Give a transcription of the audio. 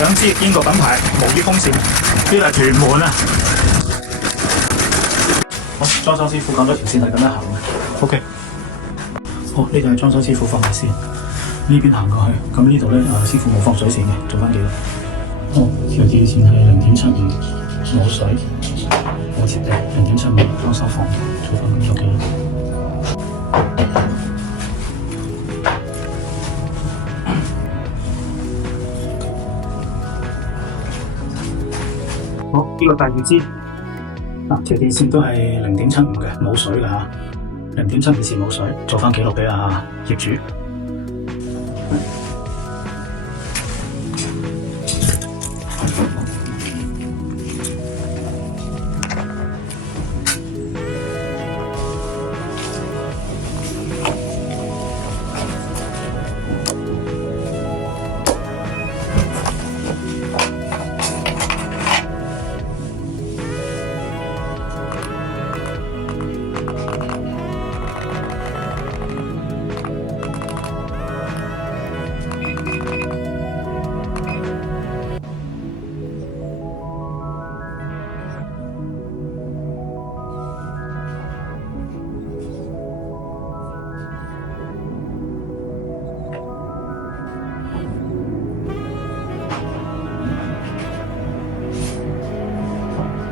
2支邊個品牌無葉風扇，呢度係屯門啊。好，裝修師傅講咗條線係咁樣行嘅。OK。好，呢度係裝修師傅放嘅線，呢邊行過去，咁呢度咧師傅冇放水線嘅，做翻幾多？哦，條電線係0.75，冇水，冇設定0.75，裝修房做翻咗幾多？好，呢個第2支，條電線都係0.75嘅，冇水㗎嚇，0.75線冇水，做翻記錄俾業主。